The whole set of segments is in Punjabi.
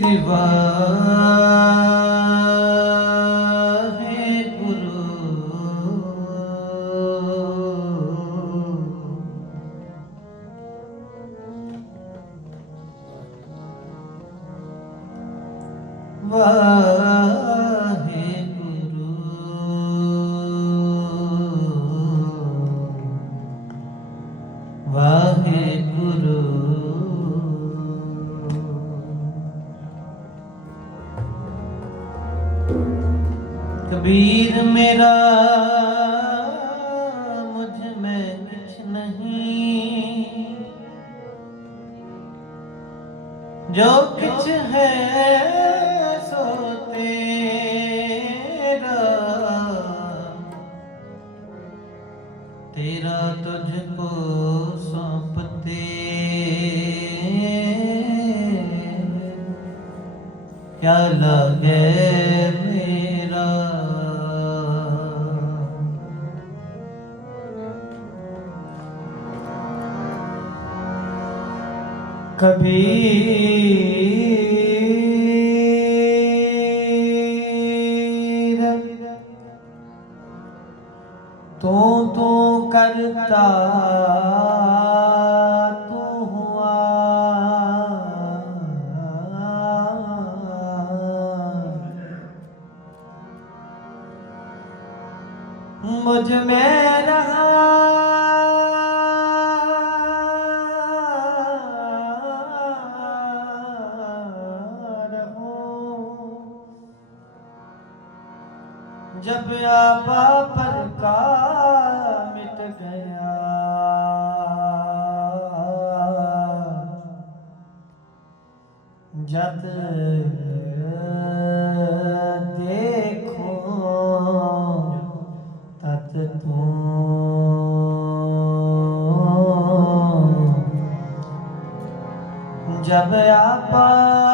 ਸ੍ਰੀ ਵਾਹਿਗੁਰੂ ਵਾਹਿਗੁਰੂ ਕਬੀਰ ਮੇਰਾ, ਮੁਝ ਮੈਂ ਕੁਛ ਨਹੀਂ। ਜੋ ਕੁਛ ਹੈ ਸੋ ਤੇਰਾ ਤੇਰਾ ਤੁਝ ਕੋ ਸੌਂਪਤੇ ਕਿਆ ਲਗੇ ਕਬੀਰ। ਤੂੰ ਤੂੰ ਕਰਤਾ ਤੂੰ ਹੁਆ ਮੁਝ ਮੈਂ जब आपा पर का मिट गया जब देखो तत तू जब आपा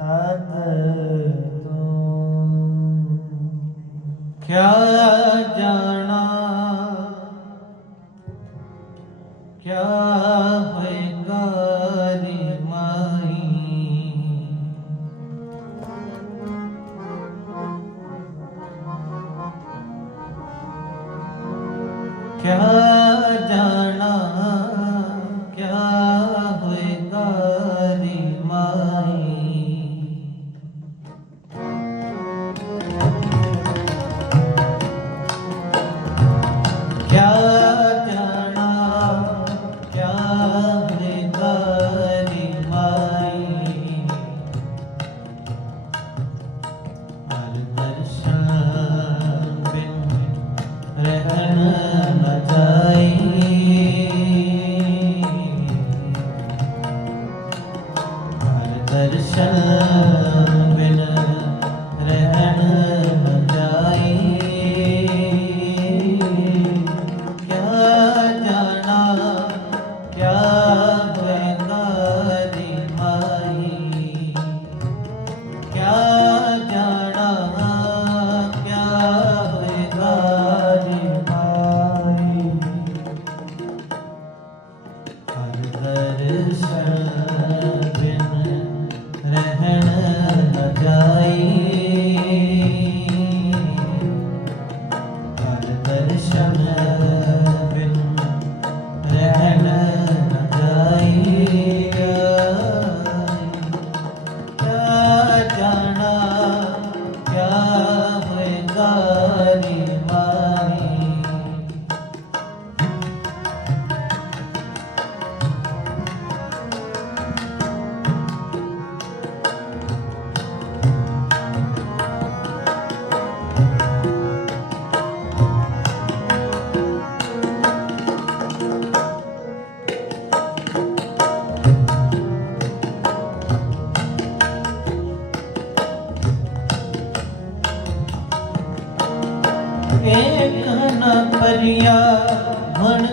ਤਦ ਤੂੰ। ਕਿਆ ਜਾਣਾ? ਕਿਆ ਹੋਏਗਾ ਰੇ ਮਾਈ? क्या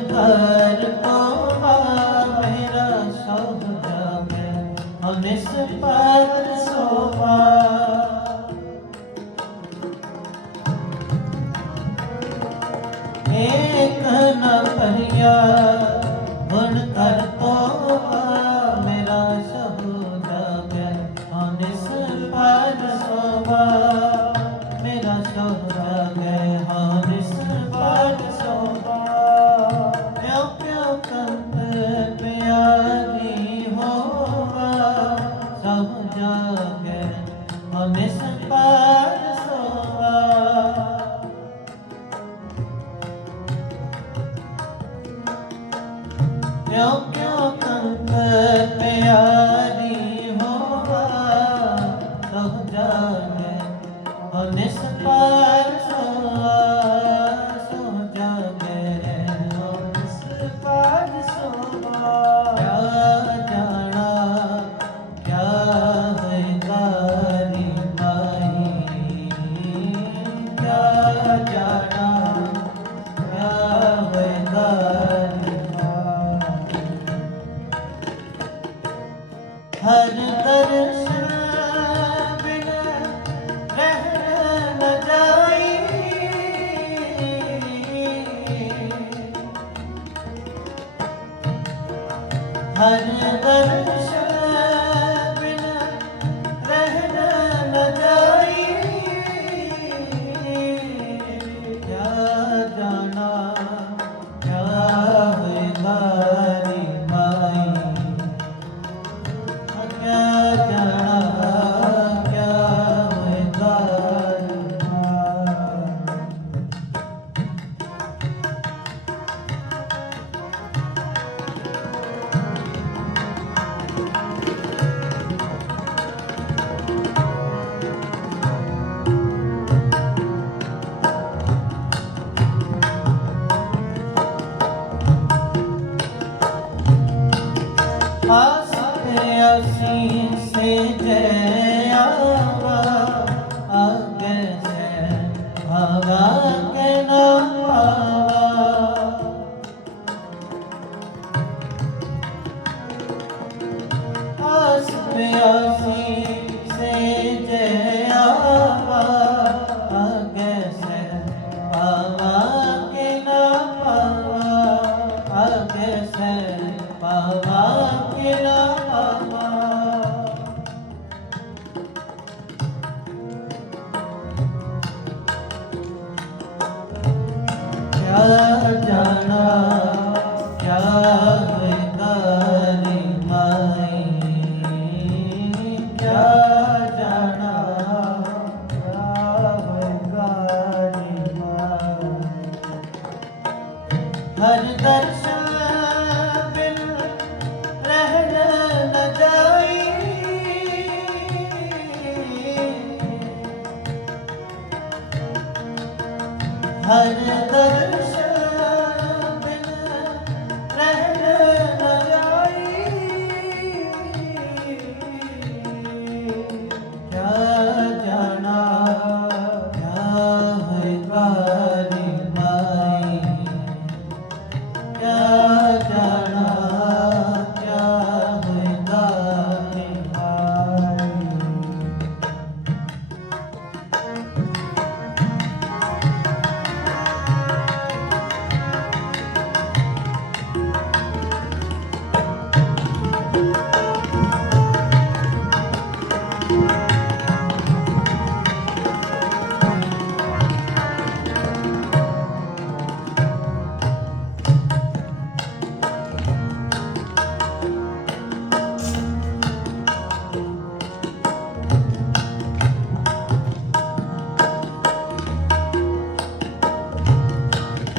घर को मेरा सब जागे हम इस पर सोफा एक न परिया Now, ਭਾਵਾ ਕੇ ਨਾ ਭਾਵਾ ਆਸ ਪਿਆਸੀ ਸੇ ਜੈ ਆਵਾ, ਆਗੇ ਸੇ ਭਾਵਾ ਕੇ ਨਾ ਭਾਵਾ ਆਗੇ ਸੇ ਭਾਵਾ ਕੇ ਨਾ Tanrı darım